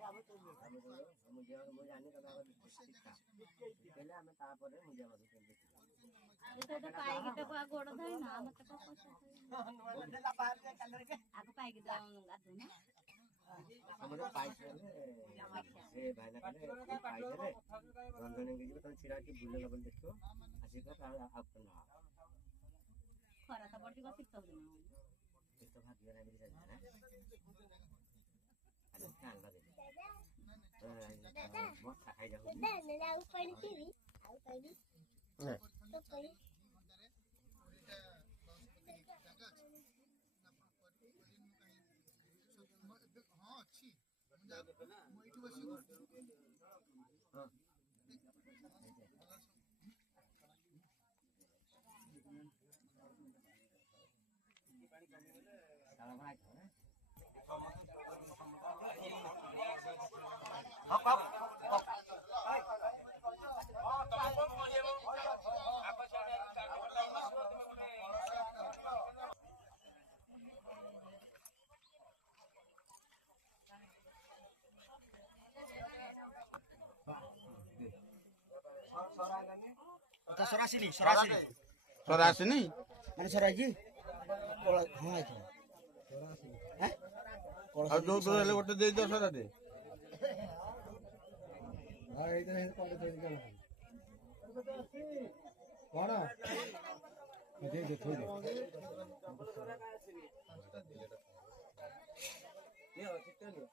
ମୁଁ ଜାଣିନି ତମେ ଆଗ ଶିଖା ଶିଖେଇଲେ ଆମେ ତାପରେ ମୁଜିଆ ମାଛ କେମିତି ଆମର ପାଇସାଇଲେ ସେ ଭାଇନା କହିଲେ ପାଇସାଇଲେ ରଞ୍ଜନ ଯିବ ତମେ ଛିଡ଼ା ହେଇକି ବୁଲେଇଲା ବୋଲି ଦେଖିବ ଆସିକି ତାହେଲେ ଆଉ ଖରା ତ ପଡ଼ିବ ଶୀତ ଦିନ ଶୀତ ଭାଗ୍ୟ ଲାଗି ଯାଇଥିଲା ମଶା ଖାଇଯାଉଛି हाँ अच्छी एठी बसी हां पानी कमी गले साला भाई हां कब हां तम कोन मजे आपा छाड़े तो सरासरी माने सराजी कोला हां आइ सरासरी हैं कोला जो तो ले गोटे दे दो सराटे हां एते हे कोला दे दे कोन दे दे थोड़ी ये चिट्टे लियो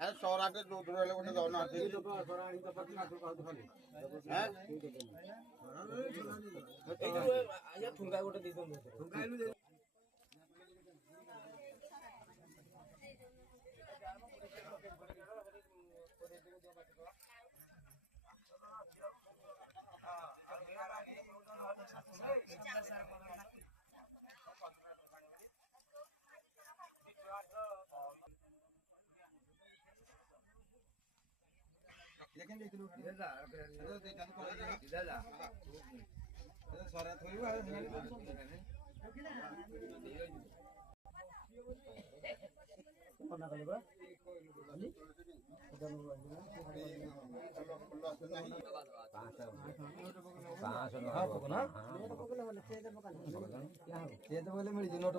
अरे सौराटे जो दूर ले गोटे दौना आते हैं सौराणी तो पत्नी आते कहत खाली हैं या ठुंगा गोटे दे दो ठुंगा इनु दे लेकिन देख लो इधर जा सारा थोड़ी हुआ कोना कलेबा मिल नोट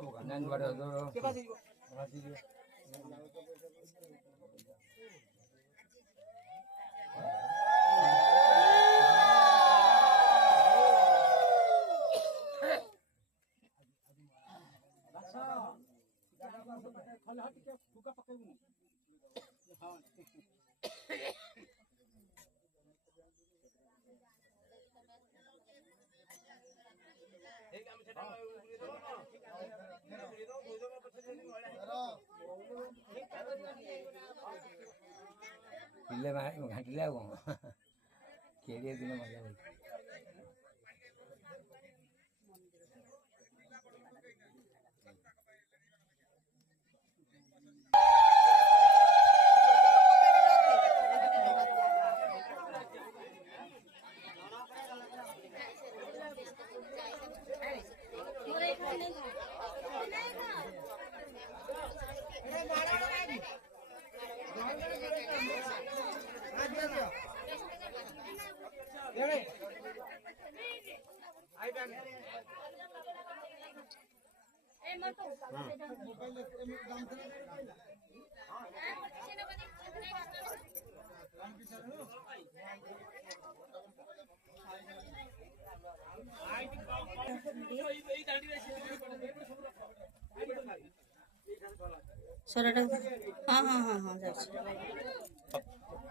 पिल्ले घाटिले आ केड़े दिन मजा भाई सोराटा हाँ हाँ हाँ हाँ जाउछ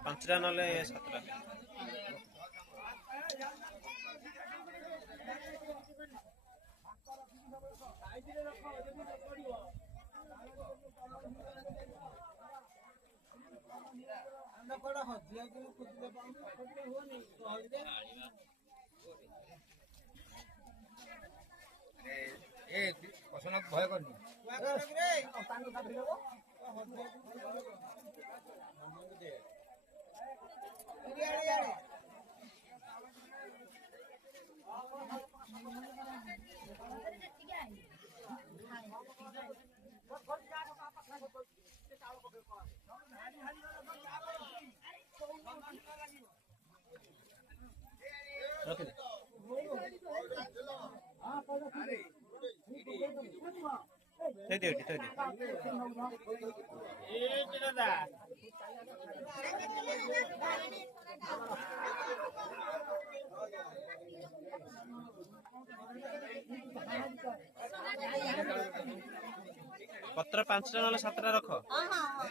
5टा नले 7टा ए पसंद भय करनी ରଖିଦେ। ଥୋଇଦିଅ ଏଠି ଥୋଇଦିଅ। ପତ୍ର 5ଟା ନହେଲେ 7ଟା ରଖ। ହଁ ହଁ ହଁ